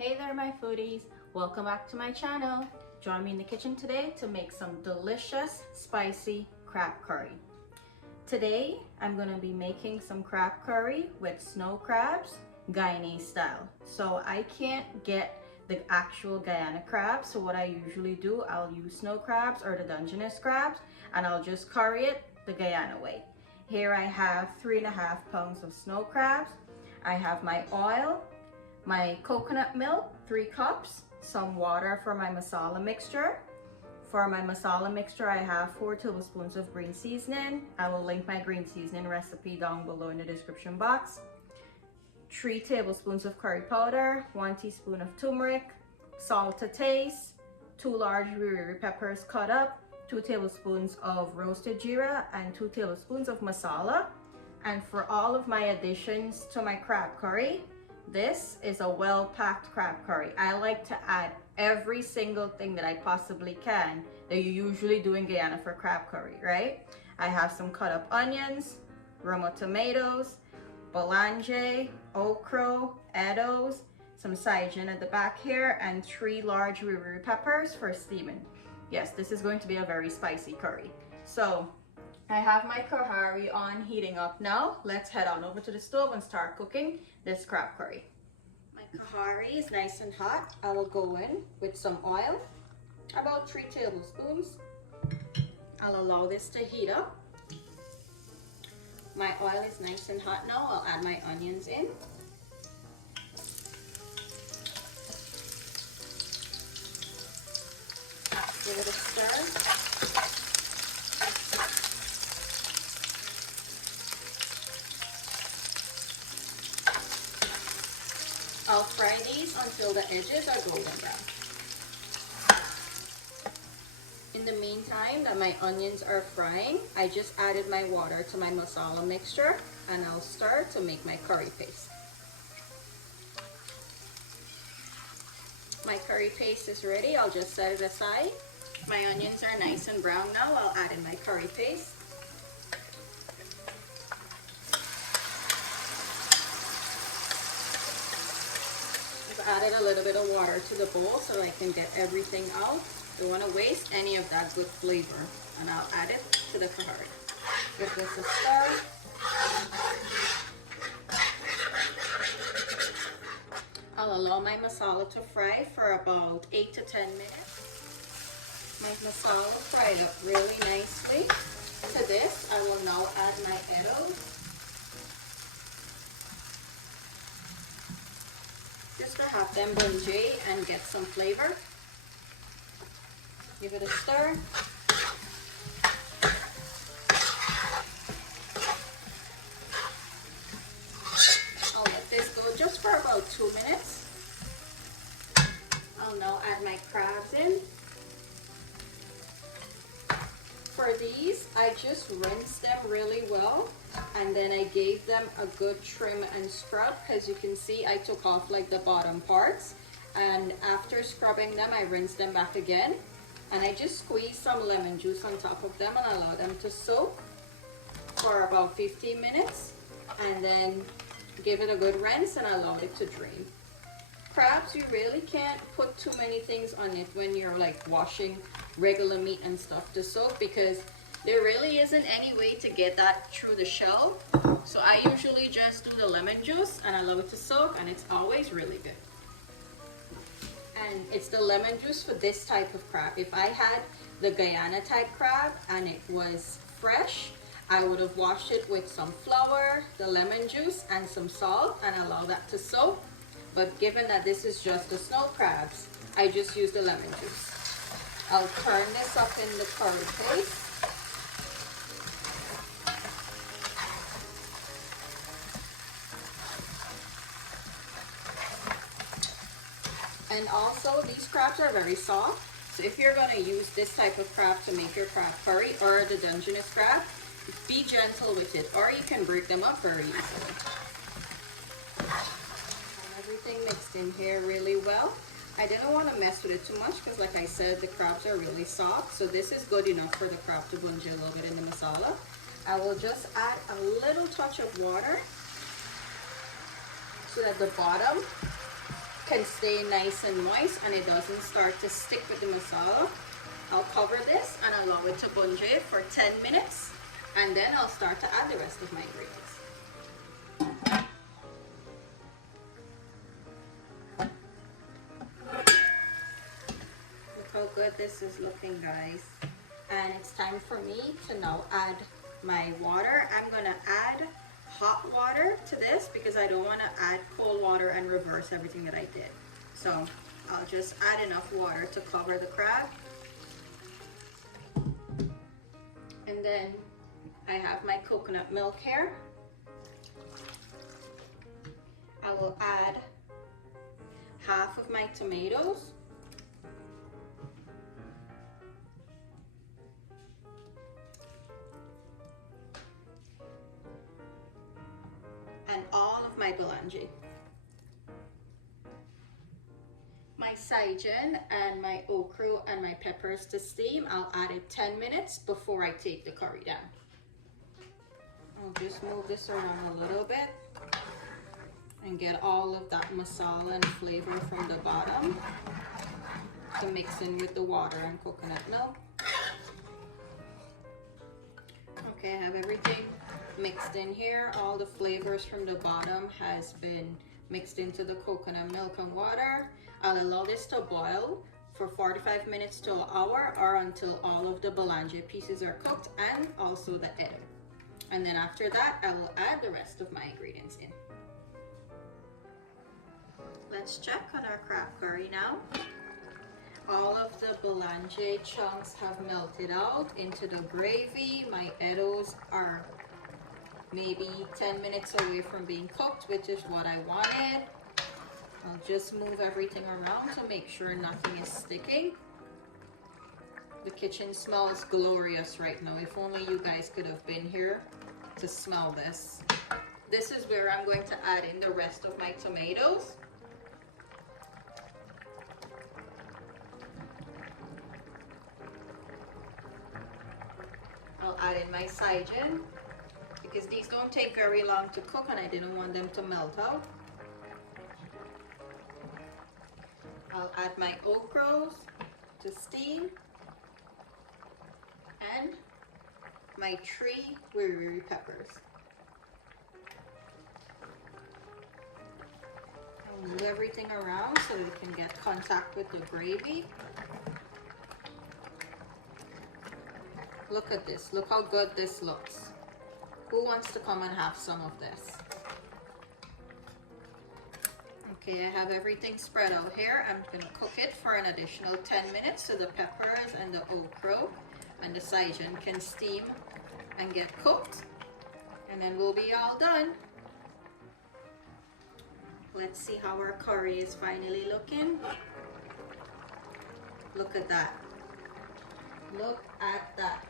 Hey there my foodies, welcome back to my channel. Join me in the kitchen today to make some delicious spicy crab curry. Today I'm going to be making some crab curry with snow crabs, Guyanese style. So I can't get the actual Guyana crab, so what I usually do, I'll use snow crabs or the Dungeness crabs and I'll just curry it the Guyana way. Here I have 3.5 pounds of snow crabs. I have my oil, my coconut milk, 3 cups, some water for my masala mixture. For my masala mixture, I have 4 tablespoons of green seasoning. I will link my green seasoning recipe down below in the description box. 3 tablespoons of curry powder, 1 teaspoon of turmeric, salt to taste, 2 large riri peppers cut up, 2 tablespoons of roasted geera, and 2 tablespoons of masala. And for all of my additions to my crab curry, this is a well-packed crab curry. I like to add every single thing that I possibly can that you usually do in Guyana for crab curry, right? I have some cut up onions, Roma tomatoes, balanja, Ochra, Eddoes, some Saijan at the back here, and 3 large riri peppers for steaming. Yes, this is going to be a very spicy curry. So I have my kahari on heating up now. Let's head on over to the stove and start cooking this crab curry. My kahari is nice and hot. I will go in with some oil, about 3 tablespoons. I'll allow this to heat up. My oil is nice and hot now. I'll add my onions in. Give it a stir. I'll fry these until the edges are golden brown. In the meantime that my onions are frying, I just added my water to my masala mixture and I'll start to make my curry paste. My curry paste is ready. I'll just set it aside. My onions are nice and brown now. I'll add in my curry paste. Added a little bit of water to the bowl so I can get everything out. Don't want to waste any of that good flavor, and I'll add it to the kahari. Give this a stir. I'll allow my masala to fry for about 8 to 10 minutes. My masala fried up really nicely. To this, I will now add my eddoes. Just to have them bungee and get some flavor. Give it a stir. I'll let this go just for about 2 minutes. I'll now add my crabs in. For these, I just rinsed them really well and then I gave them a good trim and scrub, because you can see I took off like the bottom parts, and after scrubbing them I rinsed them back again and I just squeezed some lemon juice on top of them and allow them to soak for about 15 minutes and then give it a good rinse and allow it to drain. Crabs, you really can't put too many things on it when you're like washing regular meat and stuff to soak, because there really isn't any way to get that through the shell. So I usually just do the lemon juice and allow it to soak, and it's always really good. And it's the lemon juice for this type of crab. If I had the Guyana type crab and it was fresh, I would have washed it with some flour, the lemon juice, and some salt and allow that to soak. But given that this is just the snow crabs, I just use the lemon juice. I'll turn this up in the curry paste. And also, these crabs are very soft. So if you're going to use this type of crab to make your crab curry or the Dungeness crab, be gentle with it, or you can break them up very easily. Everything mixed in here really well. I didn't want to mess with it too much because, like I said, the crabs are really soft, so this is good enough for the crab to bungee a little bit in the masala. I will just add a little touch of water so that the bottom can stay nice and moist and it doesn't start to stick with the masala. I'll cover this and allow it to bunjay for 10 minutes, and then I'll start to add the rest of my ingredients. Look how good this is looking, guys. And it's time for me to now add my water. I'm gonna add hot water to this because I don't want to add cold water and reverse everything that I did. So I'll just add enough water to cover the crab. And then I have my coconut milk here. I will add half of my tomatoes. And all of my balanja. My Saijan and my okra and my peppers to steam. I'll add it 10 minutes before I take the curry down. I'll just move this around a little bit and get all of that masala and flavor from the bottom to mix in with the water and coconut milk. Okay, I have everything mixed in here. All the flavors from the bottom has been mixed into the coconut milk and water. I'll allow this to boil for 45 minutes to an hour, or until all of the balanja pieces are cooked and also the eddoes. And then after that, I will add the rest of my ingredients in. Let's check on our crab curry now. All of the balanja chunks have melted out into the gravy. My eddoes are maybe 10 minutes away from being cooked, which is what I wanted. I'll just move everything around to make sure nothing is sticking. The kitchen smells glorious right now. If only you guys could have been here to smell this. This is where I'm going to add in the rest of my tomatoes. I'll add in my Saijan because these don't take very long to cook and I didn't want them to melt out. I'll add my okras to steam and my 3 wiri peppers. I'll move everything around so we can get contact with the gravy. Look at this. Look how good this looks. Who wants to come and have some of this? Okay, I have everything spread out here. I'm going to cook it for an additional 10 minutes so the peppers and the okra and the Saijan can steam and get cooked. And then we'll be all done. Let's see how our curry is finally looking. Look at that. Look at that.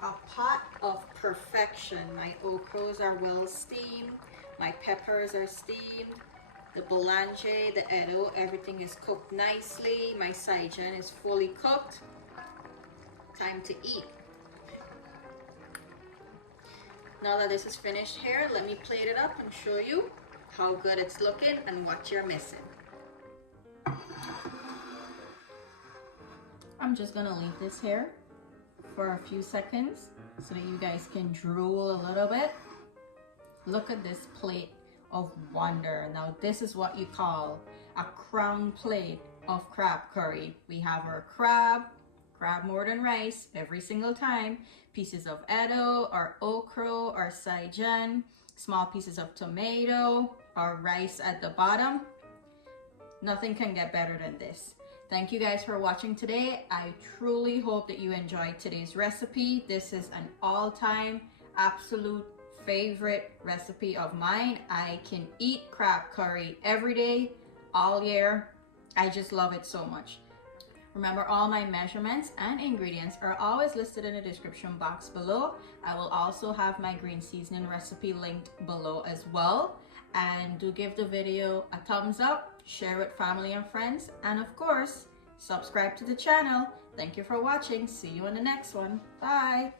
A pot of perfection. My okras are well steamed. My peppers are steamed. The balanja, the eddoes, everything is cooked nicely. My Saijan is fully cooked. Time to eat. Now that this is finished here, let me plate it up and show you how good it's looking and what you're missing. I'm just gonna leave this here for a few seconds so that you guys can drool a little bit. Look at this plate of wonder. Now this is what you call a crown plate of crab curry. We have our crab more than rice every single time, pieces of eddoes, our okra, our Saijan, small pieces of tomato, our rice at the bottom. Nothing can get better than this. Thank you guys for watching today. I truly hope that you enjoyed today's recipe. This is an all-time absolute favorite recipe of mine. I can eat crab curry every day, all year. I just love it so much. Remember, all my measurements and ingredients are always listed in the description box below. I will also have my green seasoning recipe linked below as well. And do give the video a thumbs up, share with family and friends, and of course, subscribe to the channel. Thank you for watching. See you in the next one. Bye.